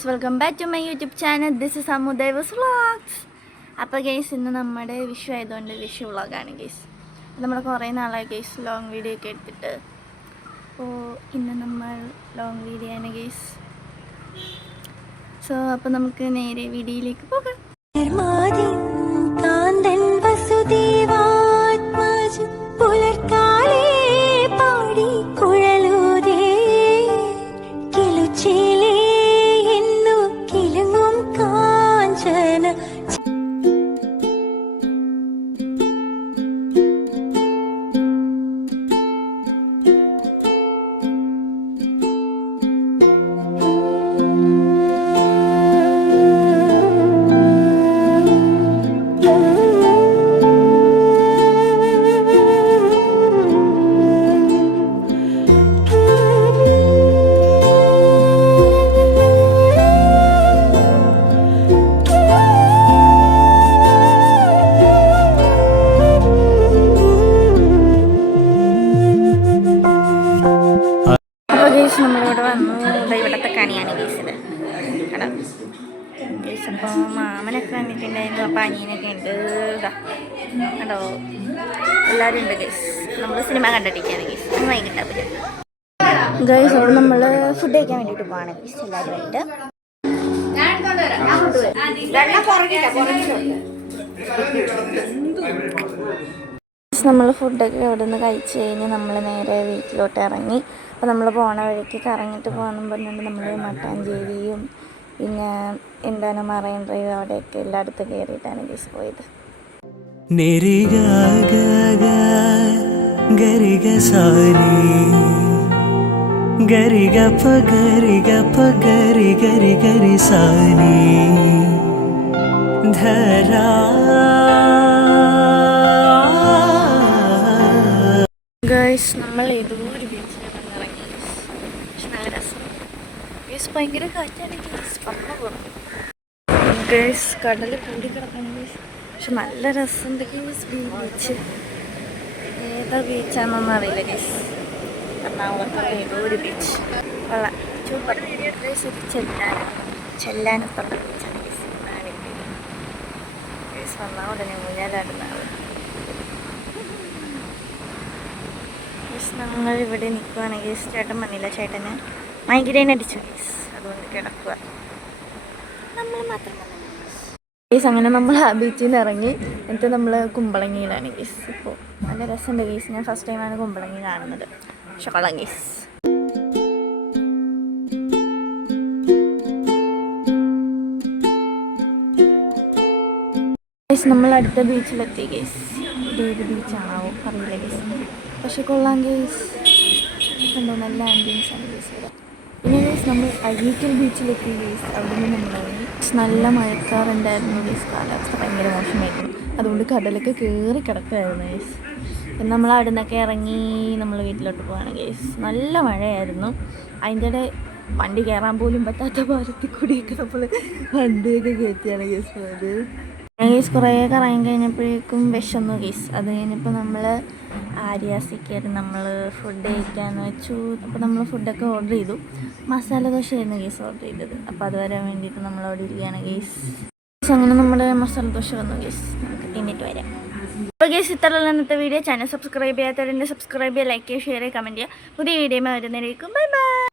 Guys, welcome back to my YouTube channel. This is Amudevas vlogs. അപ്പോൾ guys, ഇന്ന് നമ്മുടെ വിഷു ആയതുകൊണ്ട് വിഷു വ്ളോഗാണ് ഗൈസ്. നമ്മൾ കുറേ നാളായി ഗൈസ് ലോങ് വീഡിയോ ഒക്കെ എടുത്തിട്ട്. അപ്പോൾ ഇന്ന് നമ്മൾ ലോങ് വീഡിയോ ആണ് ഗൈസ്. സോ അപ്പോൾ നമുക്ക് നേരെ വീഡിയോയിലേക്ക് പോകാം. നമ്മളിവിടെ വന്നു. ഇവിടത്തെ കണിയാണ് ഗീസിത് കടം ഗീസ്. അപ്പോൾ മാമനൊക്കെ വന്നിട്ടുണ്ടായിരുന്നു. അപ്പോൾ അനിയനൊക്കെ ഉണ്ട്. ഇതാ കണ്ടോ, എല്ലാവരും ഉണ്ട് ഗീസ്. നമ്മൾ സിനിമ കണ്ടിട്ടിരിക്കുകയാണ് ഗീസ്. വൈകിട്ടാണ് ഗൈസ്. അവിടെ നമ്മൾ ഫുഡ് കഴിക്കാൻ വേണ്ടിയിട്ട് പോവാണ് ഗീസ്. എല്ലാവരും ആയിട്ട് നമ്മൾ ഫുഡൊക്കെ അവിടെ നിന്ന് കഴിച്ച് കഴിഞ്ഞ് നമ്മൾ നേരെ വീട്ടിലോട്ട് ഇറങ്ങി. അപ്പോൾ നമ്മൾ പോണ വഴിക്ക് കറങ്ങിയിട്ട് പോകണം പറഞ്ഞുകൊണ്ട് നമ്മൾ മട്ടാഞ്ചേരിയും പിന്നെ എന്താണ് മറൈൻ ഡ്രൈവ് അവിടെയൊക്കെ എല്ലായിടത്തും കയറിയിട്ടാണ് ഗീസ് പോയത്. ഗൈസ്, നമ്മൾ ഏതോ ഒരു ബീച്ചിൽ ഇറങ്ങി. പക്ഷെ നല്ല രസം ഗൈസ്. ഭയങ്കര കാറ്റാണ് ഗൈസ്. പറഞ്ഞു പോകും ഗൈസ്. കടൽ കൂടി കിടക്കണം ഗൈസ്. പക്ഷെ നല്ല രസമുണ്ട് ഗൈസ്. ബീച്ച് ഏതാ ബീച്ചാണെന്നൊന്നും അറിയില്ല ഗൈസ്. എറണാകുളത്തുള്ള ഏതോ ഒരു ബീച്ച്. കൊള്ളാം, സൂപ്പർ ഗൈസ്. ഇത് ചെല്ലാനത്തുള്ള ബീച്ചാണ് ഗൈസ്. ഗൈസ് വന്നാൽ ഉടനെ ഊഞ്ഞാലാടുന്ന ആൾ. ഞങ്ങൾ ഇവിടെ നിൽക്കുവാണ് ഗീസ്. ചേട്ടൻ വന്നില്ല. ചേട്ടന് മൈഗ്രെയിൻ അടിച്ചു ഗീസ്. അതുകൊണ്ട് കിടക്കുക. നമ്മൾ മാത്രം ഗീസ്. അങ്ങനെ നമ്മൾ ആ ബീച്ചിൽ നിന്ന് ഇറങ്ങി. എന്നിട്ട് നമ്മൾ കുമ്പളങ്ങിയിലാണ് ഗീസ്. ഇപ്പോൾ നല്ല രസമുണ്ട് ഗീസ്. ഞാൻ ഫസ്റ്റ് ടൈമാണ് കുമ്പളങ്ങി കാണുന്നത്. ഷോളാം ഗീസ്. ഗീസ് നമ്മൾ അടുത്ത ബീച്ചിലെത്തി ഗീസ്. ഇതേത് ബീച്ചാണോ അറിയില്ല ഗീസ്. പക്ഷെ കൊള്ളാം ഗീസ്. കണ്ടോ, നല്ല ആംബിയൻസ് ആണ് ഗീസ് ഇവിടെ. പിന്നെ ഗീസ് നമ്മൾ അഴീക്കൽ ബീച്ചിലെത്തി ഗീസ്. അവിടെ നിന്ന് നമ്മൾ ഇറങ്ങി. നല്ല മഴക്കാറുണ്ടായിരുന്നു ഗീസ്. കാലാവസ്ഥ ഭയങ്കര മോശമായിരുന്നു. അതുകൊണ്ട് കടലൊക്കെ കയറി കിടക്കുമായിരുന്നു ഗീസ്. പിന്നെ നമ്മൾ അവിടെ നിന്നൊക്കെ ഇറങ്ങി നമ്മൾ വീട്ടിലോട്ട് പോവാണ് ഗീസ്. നല്ല മഴയായിരുന്നു. അതിൻ്റെ ഇടെ വണ്ടി കയറാൻ പോലും പറ്റാത്ത ഭാരത്തിൽ കൂടിയൊക്കെ നമ്മൾ വണ്ടിയൊക്കെ കയറ്റിയാണ് ഗീസ് പോയത്. ഗീസ് കുറേ കറങ്ങി കഴിഞ്ഞപ്പോഴേക്കും വിശന്നു ഗീസ്. അത് കഴിഞ്ഞപ്പോൾ നമ്മൾ ആര്യാസിക്കറി നമ്മൾ ഫുഡ് കഴിക്കാമെന്ന് വെച്ചു. അപ്പോൾ നമ്മൾ ഫുഡൊക്കെ ഓർഡർ ചെയ്തു. മസാല ദോശയായിരുന്നു ഗീസ് ഓർഡർ ചെയ്തത്. അപ്പോൾ അത് വരാൻ വേണ്ടിയിട്ട് നമ്മൾ ഓർഡർ ചെയ്യുകയാണ് ഗീസ്. അങ്ങനെ നമ്മുടെ മസാല ദോശ വന്നു ഗീസ്. നമുക്ക് തിന്നിട്ട് വരാം. അപ്പോൾ ഗീസ്, ഇത്രയുള്ള ഇന്നത്തെ വീഡിയോ. ചാനൽ സബ്സ്ക്രൈബ് ചെയ്യാത്തവരെന്നെ സബ്സ്ക്രൈബ് ചെയ്യുക, ലൈക്ക് ചെയ്യുക, ഷെയർ ചെയ്യുക, കമൻറ്റ് ചെയ്യുക. പുതിയ വീഡിയോ വരുന്നതിലേക്കും ബൈ ബൈ.